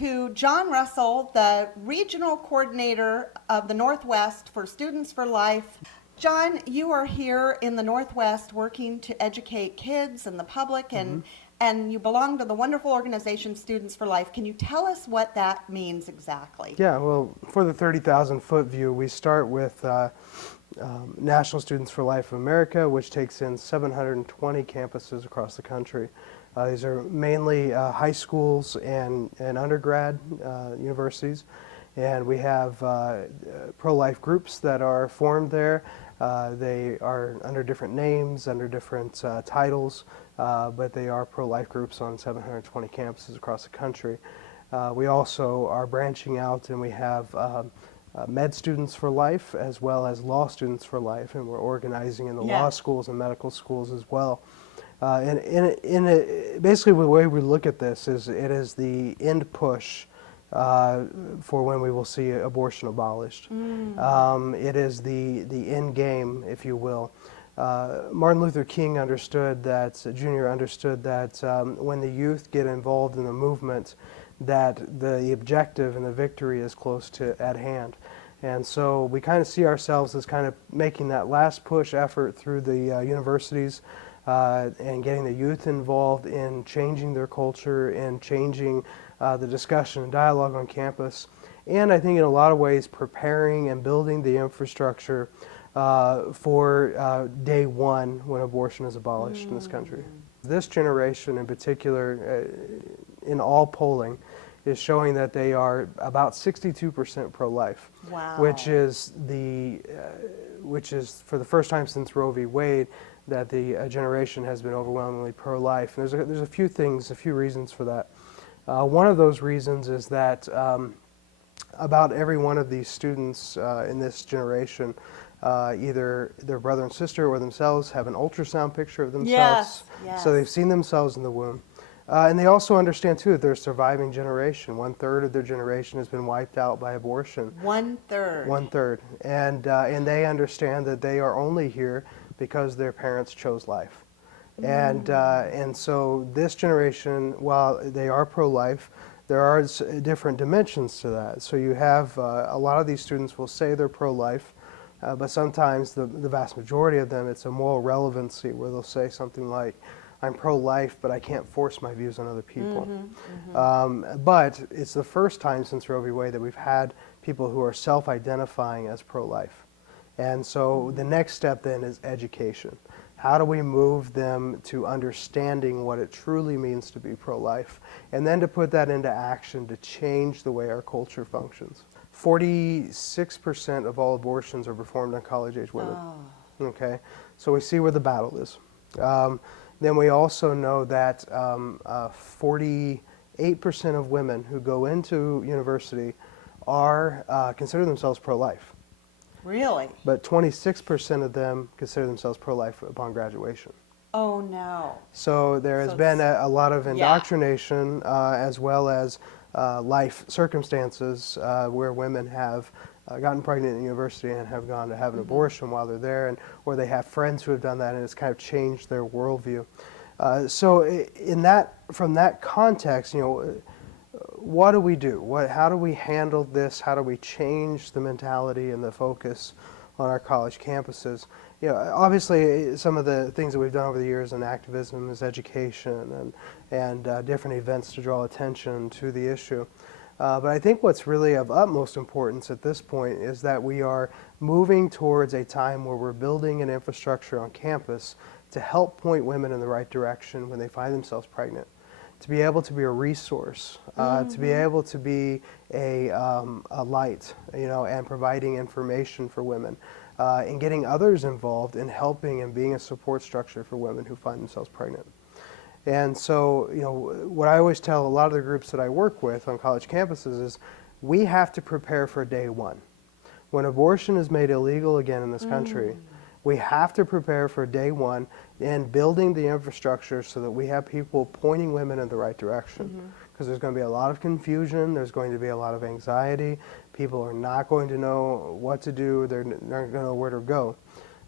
to Jon Russell, the Regional Coordinator of the Northwest for Students for Life. Jon, you are here in the Northwest working to educate kids and the public, and you belong to the wonderful organization Students for Life. Can you tell us what that means exactly? Yeah, well, for the 30,000-foot view, we start with National Students for Life of America, which takes in 720 campuses across the country. These are mainly high schools and undergrad universities, and we have pro-life groups that are formed there. They are under different names, under different titles, but they are pro-life groups on 720 campuses across the country. We also are branching out, and we have med students for life as well as law students for life, and we're organizing in the law schools and medical schools as well. Basically, the way we look at this is it is the end push for when we will see abortion abolished. It is the end game, if you will. Martin Luther King understood that, Jr. understood that when the youth get involved in the movement, that the objective and the victory is close to at hand. And so we kind of see ourselves as kind of making that last push effort through the universities and getting the youth involved in changing their culture and changing the discussion and dialogue on campus. And I think in a lot of ways preparing and building the infrastructure for day one when abortion is abolished in this country. This generation in particular, in all polling, is showing that they are about 62% pro-life, which is for the first time since Roe v. Wade that the generation has been overwhelmingly pro-life. And there's a few things, a few reasons for that. One of those reasons is that about every one of these students in this generation, either their brother and sister or themselves have an ultrasound picture of themselves. So they've seen themselves in the womb. And they also understand, too, that they're a surviving generation. 1/3 of their generation has been wiped out by abortion. 1/3. 1/3. And they understand that they are only here because their parents chose life. And so this generation, while they are pro-life, there are different dimensions to that. So you have a lot of these students will say they're pro-life, but sometimes the vast majority of them, it's a moral relevancy where they'll say something like, I'm pro-life, but I can't force my views on other people. But it's the first time since Roe v. Wade that we've had people who are self-identifying as pro-life. And so the next step then is education. How do we move them to understanding what it truly means to be pro-life, and then to put that into action to change the way our culture functions? 46% of all abortions are performed on college-age women. Okay, so we see where the battle is. Then we also know that 48% of women who go into university are consider themselves pro-life. Really? But 26% of them consider themselves pro-life upon graduation. Oh, no. So there has been a lot of indoctrination as well as life circumstances where women have gotten pregnant in university and have gone to have an abortion while they're there, or they have friends who have done that, and it's kind of changed their worldview. So from that context, what do we do? How do we handle this? How do we change the mentality and the focus on our college campuses? Obviously, some of the things that we've done over the years in activism is education and different events to draw attention to the issue. But I think what's really of utmost importance at this point is that we are moving towards a time where we're building an infrastructure on campus to help point women in the right direction when they find themselves pregnant, to be able to be a resource, to be able to be a light, and providing information for women, and getting others involved in helping and being a support structure for women who find themselves pregnant. And so, what I always tell a lot of the groups that I work with on college campuses is we have to prepare for day one. When abortion is made illegal again in this country, we have to prepare for day one and building the infrastructure so that we have people pointing women in the right direction. Because there's going to be a lot of confusion, there's going to be a lot of anxiety, people are not going to know what to do, they're not going to know where to go.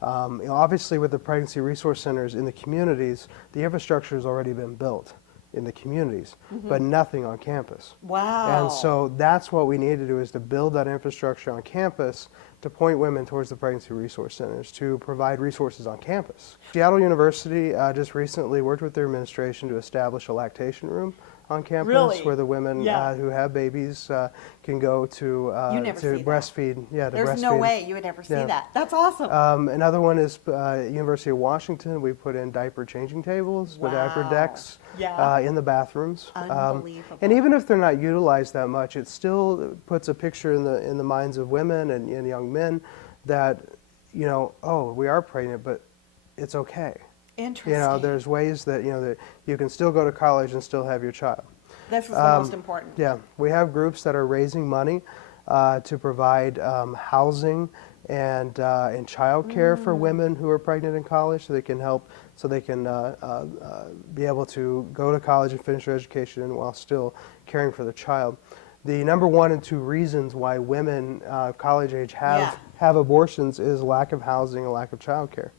Obviously with the pregnancy resource centers in the communities, the infrastructure has already been built. in the communities, but nothing on campus. Wow. And so that's what we need to do, is to build that infrastructure on campus to point women towards the pregnancy resource centers, to provide resources on campus. Seattle University just recently worked with their administration to establish a lactation room on campus, Really? where the women Yeah. Who have babies can go to never see that. breastfeed. Yeah, to There's breastfeed. no way you would ever see Yeah. that. That's awesome. Another one is University of Washington. We put in diaper changing tables with diaper Wow. decks Yeah. in the bathrooms. Unbelievable. And even if they're not utilized that much, it still puts a picture in the minds of women and young men that, oh, we are pregnant, but it's okay. Interesting. There's ways that, that you can still go to college and still have your child. This is the most important. Yeah, we have groups that are raising money to provide housing and child care for women who are pregnant in college, so they can be able to go to college and finish their education while still caring for the child. The number 1 and 2 reasons why women college age have abortions is lack of housing and lack of child care.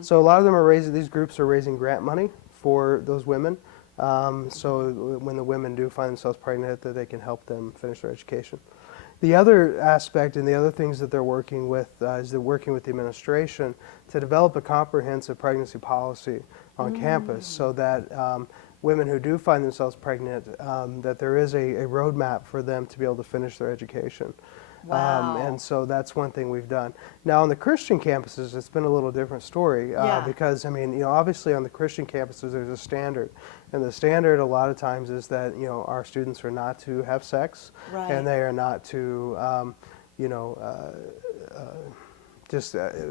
So a lot of them these groups are raising grant money for those women. So when the women do find themselves pregnant, that they can help them finish their education. The other aspect and the other things that they're working with is they're working with the administration to develop a comprehensive pregnancy policy on campus, so that women who do find themselves pregnant, that there is a roadmap for them to be able to finish their education. Wow. And so that's one thing we've done. Now on the Christian campuses, it's been a little different story because, obviously on the Christian campuses there's a standard. And the standard a lot of times is that, our students are not to have sex, Right. and they are not to,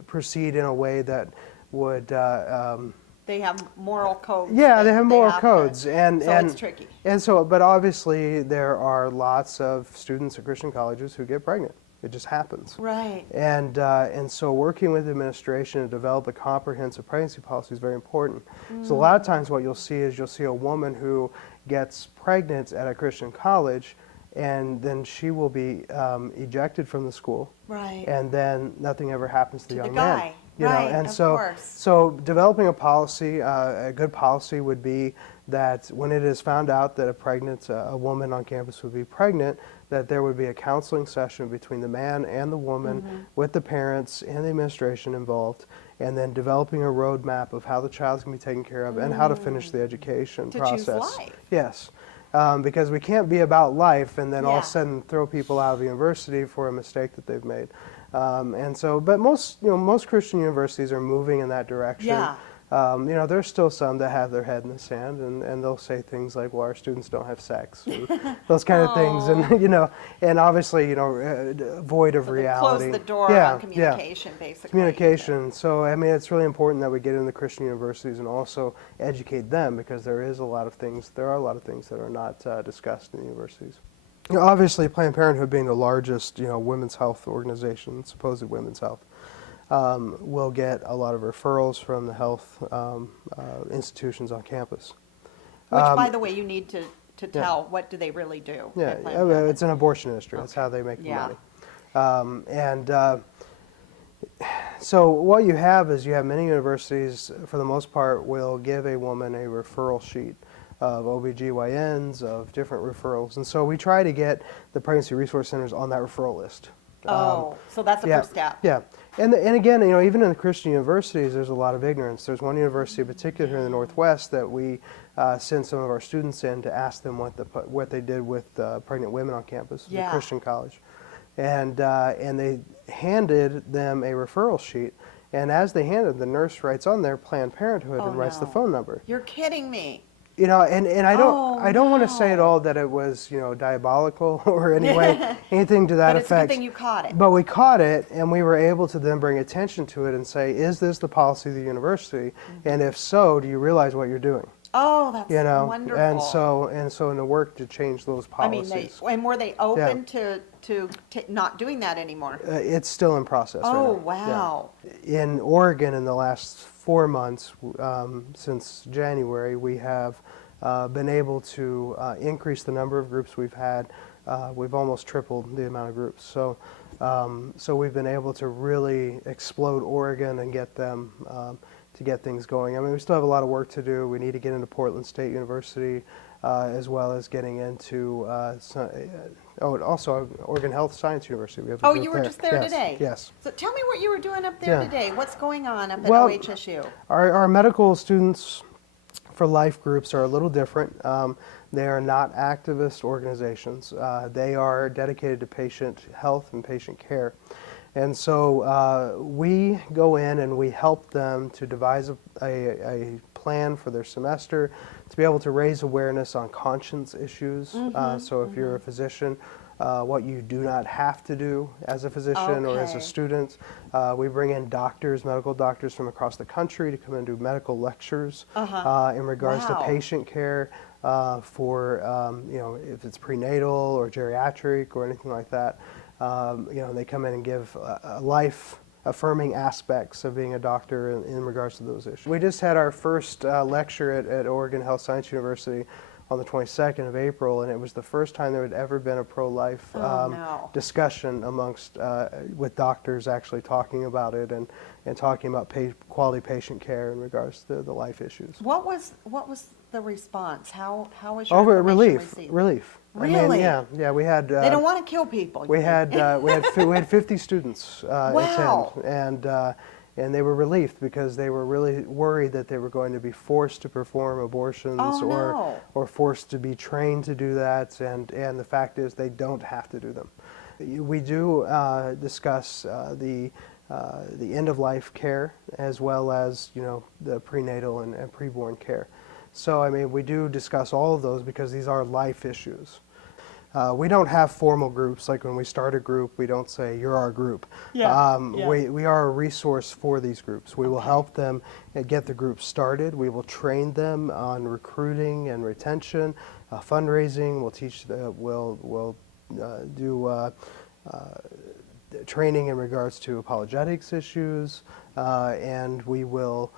proceed in a way that would They have moral codes. yeah, that they have moral to- codes, and it's tricky. And so, but obviously, there are lots of students at Christian colleges who get pregnant. It just happens. Right. And so, working with the administration to develop a comprehensive pregnancy policy is very important. So, a lot of times, what you'll see is a woman who gets pregnant at a Christian college, and then she will be ejected from the school. Right. And then nothing ever happens to the To the young guy. man. Right, And of so, course. so developing a policy, a good policy would be that when it is found out that a woman on campus would be pregnant, that there would be a counseling session between the man and the woman, with the parents and the administration involved, and then developing a roadmap of how the child's going to be taken care of and how to finish the education To process. choose life. Yes. Because we can't be about life and then all of Yeah. a sudden throw people out of the university for a mistake that they've made. But most Christian universities are moving in that direction. Yeah. There's still some that have their head in the sand, and they'll say things like, well, our students don't have sex, or those kind of things, and obviously, void of So they reality. close the door on communication, basically. Communication. So, it's really important that we get into Christian universities and also educate them, because there are a lot of things that are not discussed in the universities. Obviously, Planned Parenthood being the largest, women's health organization, supposed women's health, will get a lot of referrals from the health institutions on campus. Which, by the way, you need to tell what do they really do. Yeah, at Planned Parenthood. it's an abortion industry. That's how they make the money. So what you have is many universities, for the most part, will give a woman a referral sheet of OBGYNs, of different referrals. And so we try to get the pregnancy resource centers on that referral list. So that's the first step. Yeah. And again, even in the Christian universities, there's a lot of ignorance. There's one university in particular here in the Northwest that we send some of our students in to ask them what they did with pregnant women on campus, the Christian college. And they handed them a referral sheet. And as they handed, the nurse writes on there Planned Parenthood and writes the phone number. You're kidding me. And I don't want to say at all that it was diabolical or anything to that But it's a effect. good thing you caught it. But we caught it, and we were able to then bring attention to it and say, is this the policy of the university? And if so, do you realize what you're doing? Oh, that's wonderful. And so in the work to change those policies. And were they open to not doing that anymore? It's still in process right now. Oh, wow. Yeah. In Oregon, in the last 4 months, since January, we have been able to increase the number of groups we've had. We've almost tripled the amount of groups. So we've been able to really explode Oregon and get them get things going. I mean, we still have a lot of work to do. We need to get into Portland State University, as well as getting into also Oregon Health Science University. We have a Oh, group you were there. just there Yes, today? Yes. So tell me what you were doing up there Yeah. today. What's going on up at Well, OHSU? Our medical students for life groups are a little different. They are not activist organizations. They are dedicated to patient health and patient care. And so we go in and we help them to devise a plan for their semester to be able to raise awareness on conscience issues. So if you're a physician, what you do not have to do as a physician or as a Okay. student. We bring in doctors, medical doctors from across the country to come and do medical lectures in regards to Wow. patient care for, if it's prenatal or geriatric or anything like that. They come in and give life-affirming aspects of being a doctor in regards to those issues. We just had our first lecture at Oregon Health Science University on the 22nd of April, and it was the first time there had ever been a pro-life no. discussion amongst with doctors actually talking about it and talking about quality patient care in regards to the life issues. What was the response? How was your Over information relief. received? I mean, Really? yeah, we had. They don't want to kill people. We had 50 students Wow. attend, and they were relieved because they were really worried that they were going to be forced to perform abortions or forced to be trained to do that, and the fact is they don't have to do them. We do discuss the end of life care as well as the prenatal and preborn care. So I mean, we do discuss all of those because these are life issues. We don't have formal groups. Like when we start a group, we don't say, you're our group. Yeah. We are a resource for these groups. We will help them get the group started. We will train them on recruiting and retention, fundraising. We'll teach we'll do training in regards to apologetics issues, and we will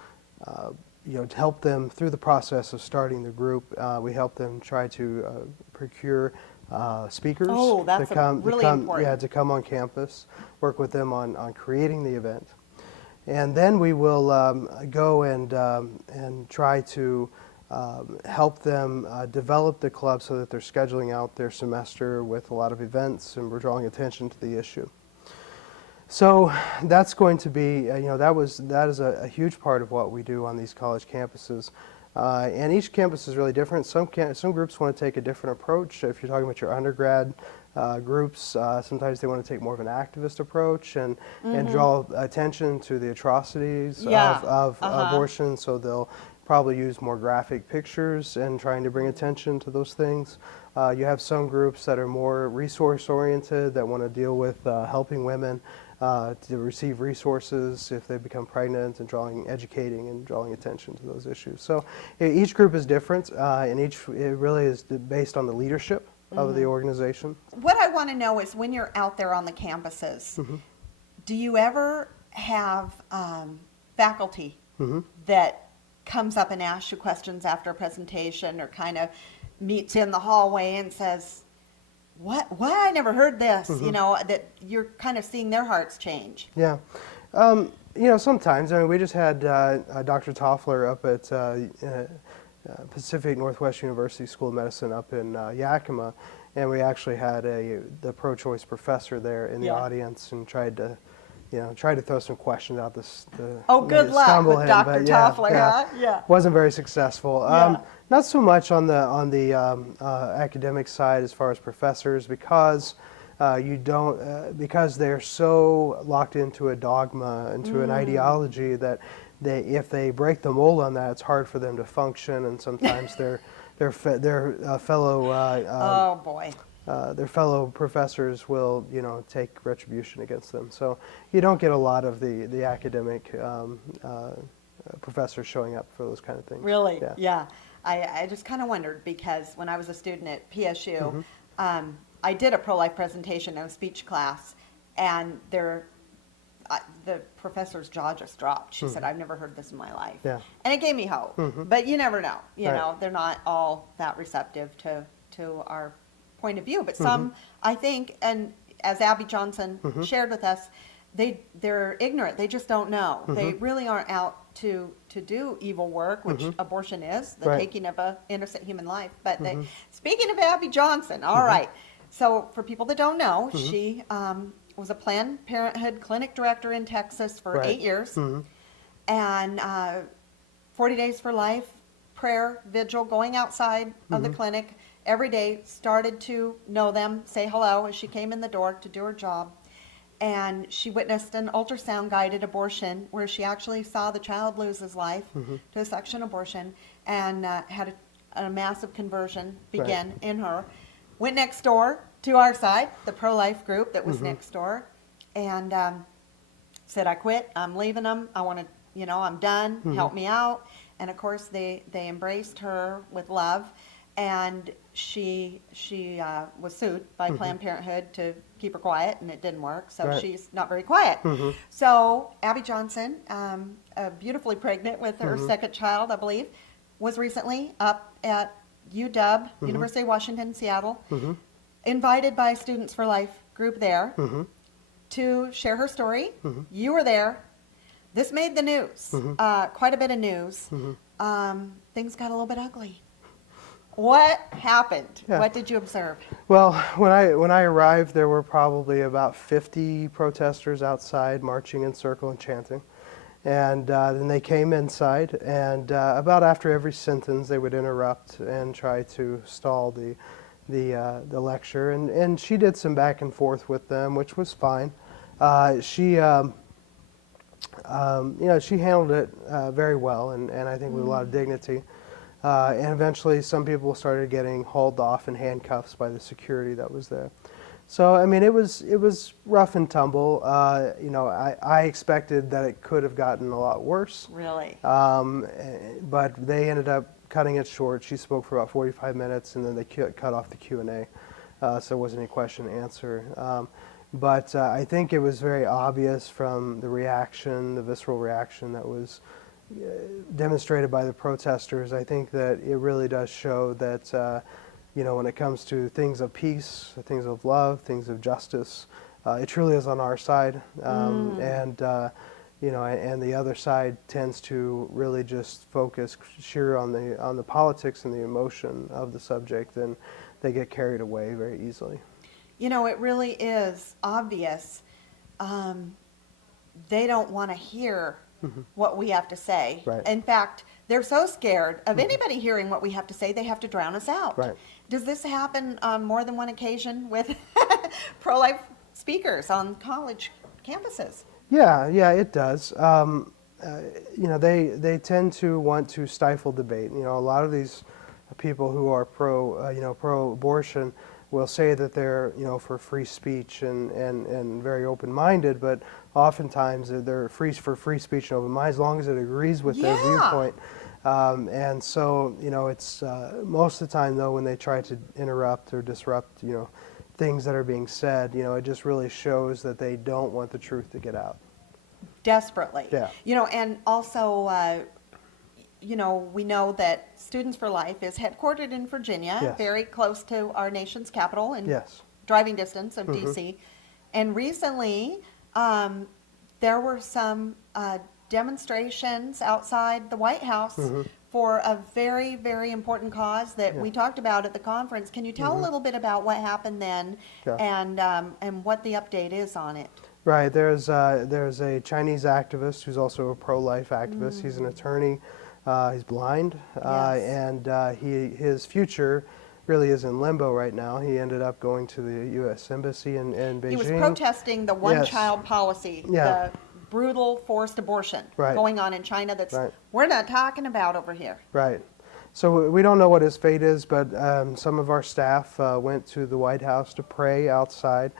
to help them through the process of starting the group. We help them try to procure speakers that's to come, really important. to come on campus, work with them on creating the event. And then we will go and try to help them develop the club so that they're scheduling out their semester with a lot of events, and we're drawing attention to the issue. So that's going to be, that is a huge part of what we do on these college campuses. And each campus is really different. Some groups want to take a different approach. If you're talking about your undergrad groups, sometimes they want to take more of an activist approach and draw attention to the atrocities of abortion. So they'll probably use more graphic pictures and trying to bring attention to those things. You have some groups that are more resource-oriented that want to deal with helping women to receive resources if they become pregnant and educating and drawing attention to those issues. So each group is different, and it really is based on the leadership of the organization. What I want to know is when you're out there on the campuses, do you ever have faculty that comes up and asks you questions after a presentation or kind of meets in the hallway and says, Why I never heard this, that you're kind of seeing their hearts change? Yeah. Sometimes. I mean, we just had Dr. Toffler up at Pacific Northwest University School of Medicine up in Yakima, and we actually had the pro-choice professor there in the audience and tried to throw some questions out. Good luck with Dr. Toffler, huh? Yeah. Wasn't very successful. Not so much on the academic side as far as professors, because because they're so locked into a dogma, into an ideology that if they break the mold on that, it's hard for them to function, and sometimes their fellow their fellow professors will take retribution against them. So you don't get a lot of the academic professors showing up for those kind of things. Really? Yeah. I just kind of wondered, because when I was a student at PSU, I did a pro-life presentation in a speech class, and the professor's jaw just dropped. She said, I've never heard this in my life. Yeah. And it gave me hope. But you never know. You Right. know, they're not all that receptive to our point of view. But some, I think, and as Abby Johnson shared with us, they're ignorant. They just don't know. Mm-hmm. They really aren't out to do evil work, which abortion is, the Right. taking of a innocent human life. But speaking of Abby Johnson, all right. So for people that don't know, she was a Planned Parenthood clinic director in Texas for Right. 8 years, and 40 Days for Life prayer vigil, going outside of the clinic every day, started to know them, say hello as she came in the door to do her job. And she witnessed an ultrasound guided abortion where she actually saw the child lose his life to a section abortion, and had a massive conversion begin in her. Went next door to our side, the pro-life group that was next door, and said, I quit, I'm leaving them, I want to, I'm done, help me out. And of course they embraced her with love, and she was sued by Planned Parenthood to keep her quiet, and it didn't work, so Right. she's not very quiet. So Abby Johnson, beautifully pregnant with her second child, I believe, was recently up at UW, University of Washington, Seattle, invited by Students for Life group there to share her story. You were there. This made the news, quite a bit of news. Things got a little bit ugly. What happened? Yeah. What did you observe? Well, when I arrived, there were probably about 50 protesters outside marching in circle and chanting. And then they came inside, and about after every sentence, they would interrupt and try to stall the lecture. And she did some back and forth with them, which was fine. She handled it very well, and I think with a lot of dignity. And eventually some people started getting hauled off in handcuffs by the security that was there. So, I mean, it was rough and tumble. I expected that it could have gotten a lot worse. Really? But they ended up cutting it short. She spoke for about 45 minutes, and then they cut off the Q&A, so there wasn't any question and answer. But I think it was very obvious from the reaction, the visceral reaction that was demonstrated by the protesters. I think that it really does show that, when it comes to things of peace, things of love, things of justice, it truly is on our side. And the other side tends to really just focus sheer on the politics and the emotion of the subject, and they get carried away very easily. It really is obvious. They don't want to hear what we have to say. Right. In fact, they're so scared of anybody hearing what we have to say, they have to drown us out. Right. Does this happen on more than one occasion with pro-life speakers on college campuses? Yeah, it does. They tend to want to stifle debate. A lot of these people who are pro-abortion will say that they're, for free speech and very open-minded, but oftentimes they're for free speech and open mind as long as it agrees with their viewpoint. And so, it's most of the time, though, when they try to interrupt or disrupt, things that are being said, it just really shows that they don't want the truth to get out. Desperately. Yeah. And also, we know that Students for Life is headquartered in Virginia, Yes. very close to our nation's capital and Yes. driving distance of D.C. And recently, there were some demonstrations outside the White House for a very, very important cause that we talked about at the conference. Can you tell a little bit about what happened then and what the update is on it? Right. There's a Chinese activist who's also a pro-life activist. He's an attorney. He's blind, and his future really is in limbo right now. He ended up going to the U.S. Embassy in Beijing. He was protesting the one-child policy, the brutal forced abortion going on in China that's we're not talking about over here. Right. So we don't know what his fate is, but some of our staff went to the White House to pray outside.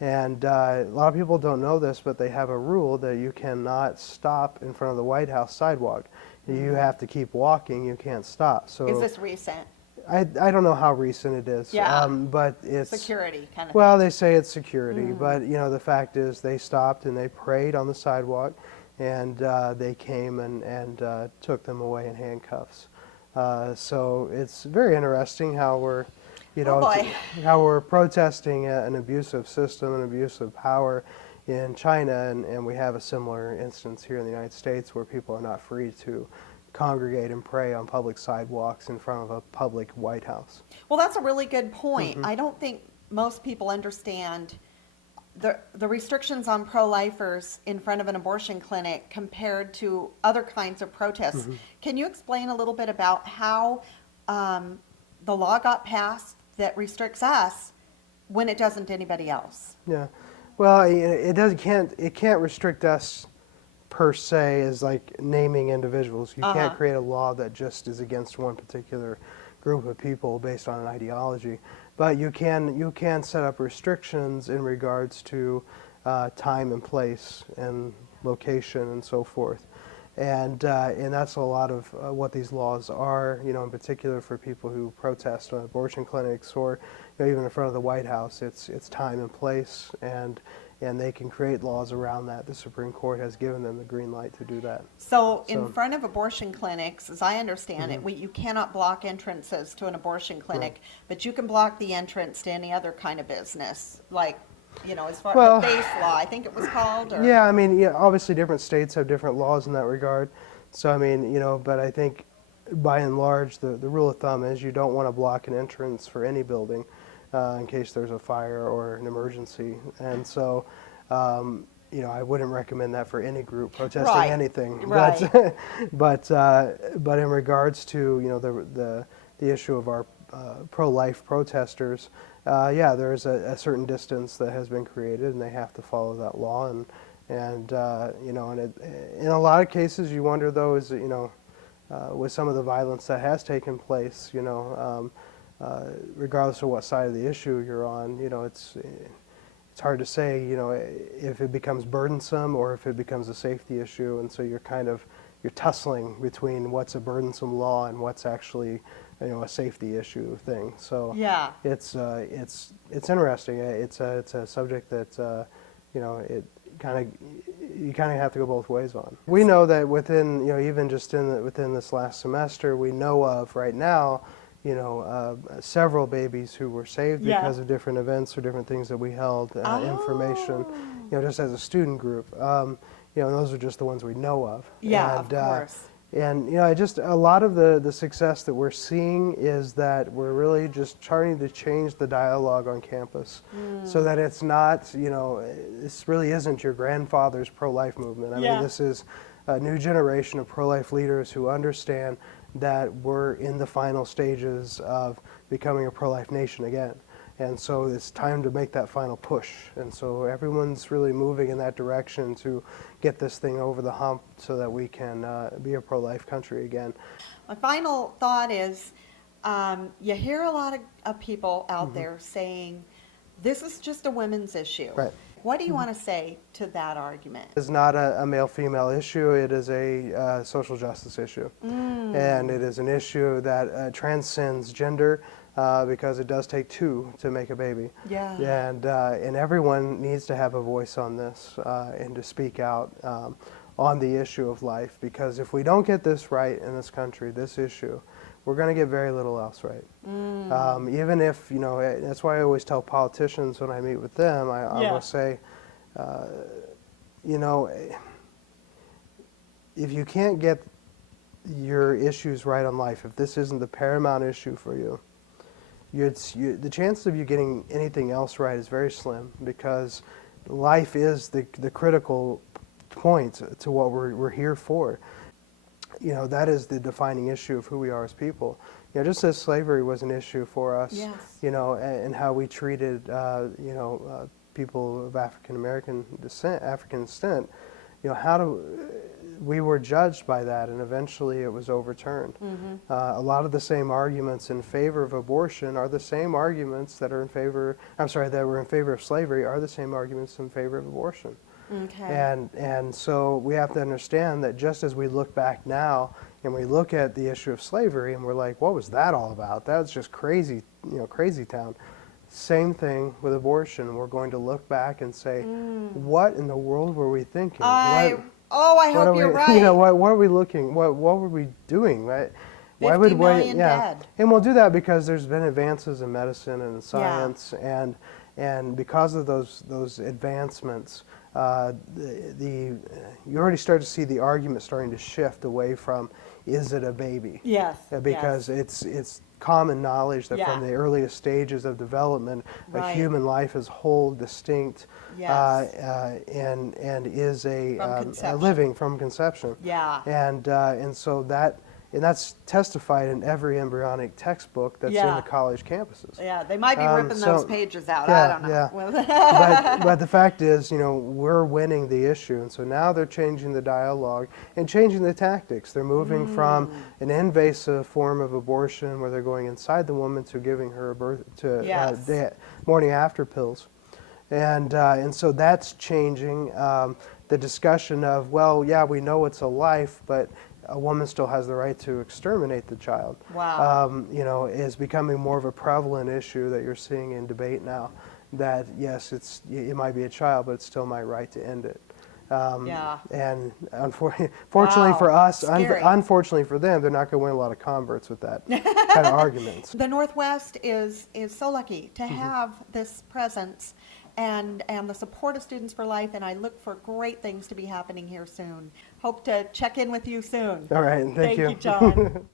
And a lot of people don't know this, but they have a rule that you cannot stop in front of the White House sidewalk. You have to keep walking. You can't stop. So is this recent? I don't know how recent it is. Yeah. But it's security kind of. Well, they say it's security, but the fact is they stopped and they prayed on the sidewalk, and they came and took them away in handcuffs. So it's very interesting how we're. How we're protesting an abusive system, an abusive power, in China, and we have a similar instance here in the United States where people are not free to congregate and pray on public sidewalks in front of a public White House. Well, that's a really good point. I don't think most people understand the restrictions on pro-lifers in front of an abortion clinic compared to other kinds of protests. Can you explain a little bit about how the law got passed that restricts us when it doesn't anybody else? Yeah, well, it can't restrict us per se as like naming individuals. You can't create a law that just is against one particular group of people based on an ideology. But you can set up restrictions in regards to time and place and location and so forth, and that's a lot of what these laws are. You know, in particular for people who protest on abortion clinics or even in front of the White House, it's time and place, and they can create laws around that. The Supreme Court has given them the green light to do that. So in front of abortion clinics, as I understand it, you cannot block entrances to an abortion clinic, but you can block the entrance to any other kind of business, like, you know, as far as the base law, I think it was called? Or? Yeah, I mean, obviously different states have different laws in that regard. So, I mean, but I think by and large, the rule of thumb is you don't want to block an entrance for any building in case there's a fire or an emergency. And so, I wouldn't recommend that for any group protesting anything. Right. But in regards to, the issue of our pro-life protesters, there's a certain distance that has been created, and they have to follow that law. And in a lot of cases, you wonder though, with some of the violence that has taken place, regardless of what side of the issue you're on, it's hard to say, if it becomes burdensome or if it becomes a safety issue, and so you're tussling between what's a burdensome law and what's actually, a safety issue thing. So yeah, it's interesting. It's a subject that you kind of have to go both ways on. We know that within even just within this last semester, we know of right now, several babies who were saved because of different events or different things that we held information, just as a student group. Those are just the ones we know of. Yeah, of course. And just a lot of the success that we're seeing is that we're really just trying to change the dialogue on campus, so that it's not, this really isn't your grandfather's pro-life movement. I mean, this is a new generation of pro-life leaders who understand that we're in the final stages of becoming a pro-life nation again. And so it's time to make that final push. And so everyone's really moving in that direction to get this thing over the hump so that we can be a pro-life country again. My final thought is, you hear a lot of people out there saying, this is just a women's issue. Right. What do you want to say to that argument? It's not a male-female issue. It is a social justice issue. And it is an issue that transcends gender, because it does take two to make a baby. Yeah. And everyone needs to have a voice on this and to speak out on the issue of life, because if we don't get this right in this country, this issue, we're going to get very little else right. Even if, that's why I always tell politicians when I meet with them, I will say, if you can't get your issues right on life, if this isn't the paramount issue for you, the chances of you getting anything else right is very slim, because life is the critical point to what we're here for. That is the defining issue of who we are as people. Just as slavery was an issue for us, and how we treated, people of African descent, we were judged by that, and eventually it was overturned. A lot of the same arguments in favor of abortion are the same arguments that were in favor of slavery are the same arguments in favor of abortion. Okay. And so we have to understand that just as we look back now and we look at the issue of slavery and we're like, what was that all about? That was just crazy, crazy town. Same thing with abortion. We're going to look back and say, what in the world were we thinking? I hope you're right. What are we looking? What were we doing? Right? 50 million dead. And we'll do that because there's been advances in medicine and in science, And because of those advancements, you already start to see the argument starting to shift away from, is it a baby? Yes. Because it's common knowledge that from the earliest stages of development, a human life is whole, distinct, and is a living from conception. Yeah. And so that's testified in every embryonic textbook that's in the college campuses. Yeah, they might be ripping those pages out. Yeah, I don't know. but the fact is, we're winning the issue, and so now they're changing the dialogue and changing the tactics. They're moving from an invasive form of abortion, where they're going inside the woman, to giving her a birth to morning after pills, and so that's changing the discussion of, well, yeah, we know it's a life, but a woman still has the right to exterminate the child. Wow. Is becoming more of a prevalent issue that you're seeing in debate now. That yes, it might be a child, but it's still my right to end it. And fortunately for us, unfortunately for them, they're not going to win a lot of converts with that kind of arguments. The Northwest is so lucky to have this presence and the support of Students for Life, and I look for great things to be happening here soon. Hope to check in with you soon. All right, thank you. Thank you, Jon.